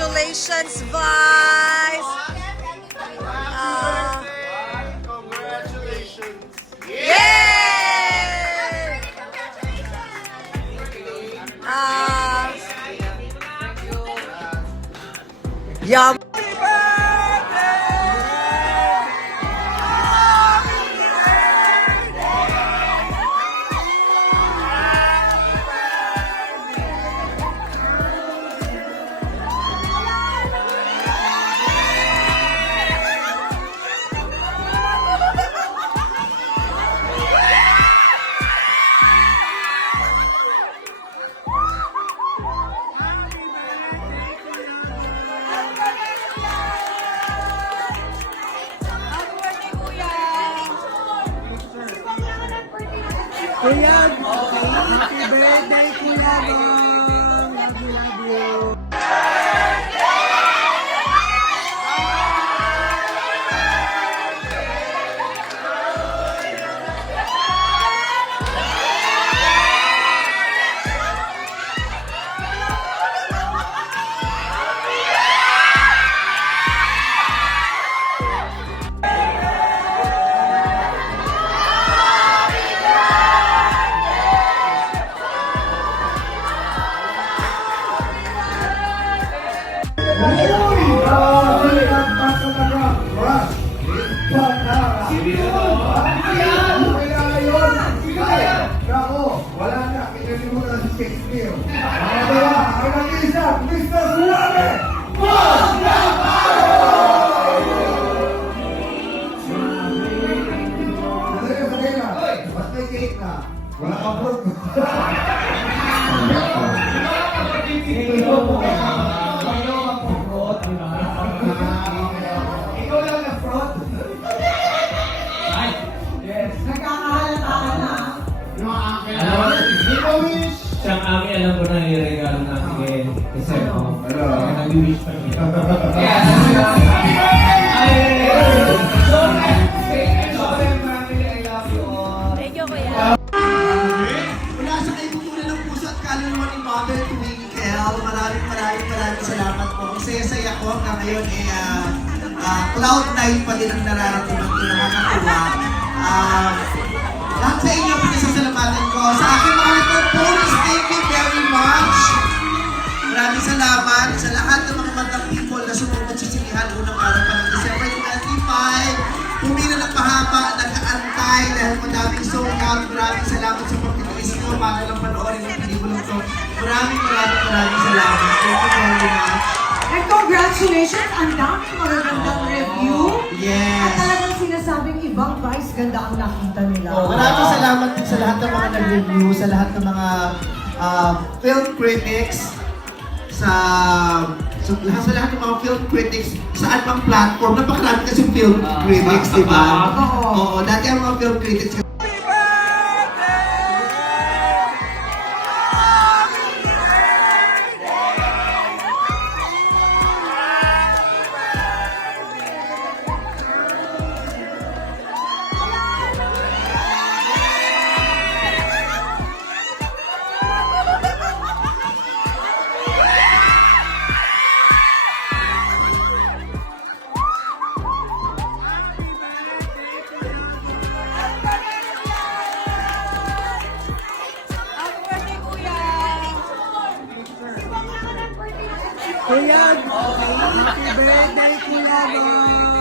Congratulations, Vice! Congratulations! Yay! Yum. Kuya, happy birthday, Kuya Bong! Love you. Wala na, kinalimutan si Shakespeare. Mga dalawa, ang nag-iisa, Mr. Suave! Sandali na. Ba't may cake na? Wala ka fruit. Ikaw lang na fruit. Yes. Nagkakahalata ka na. Siyang aking alam ko na i-regalo natin kay Sir. Nag-wish pa niya. Thank you, Kuya. Mula sa kaibutunan ng puso at kaluluwa ni Mother Twinkle, maraming salamat po. Saya-saya ko hanggang ngayon cloud9 pa din ang nararamdaman ko, nakakatuwa. Lahat sa inyo, pinasasalamatan ko. Sa aking mga nagpo-post, thank you very much. Maraming salamat sa lahat ng mga magandang people na sumugod sa sinihan unang araw pa ng December 25. Pumila ng pahaba, nag-aantay dahil madaming sold out. Maraming salamat sa pagpitiis ko para lang panoorin ang pelikulang to. Maraming salamat. Thank you very much. And congratulations! Ang daming magagandang review. Yes. At talagang sinasabing ibang Vice ganda ang nakita nila. Maraming salamat din sa lahat ng mga nag-review, sa lahat ng mga film critics, sa lahat ng mga film critics, saan pang platform. Napakarami kasi film critics, di ba? Oo, dati ang mga film critics. Kuya! Kuya, happy birthday, Kuya Bong!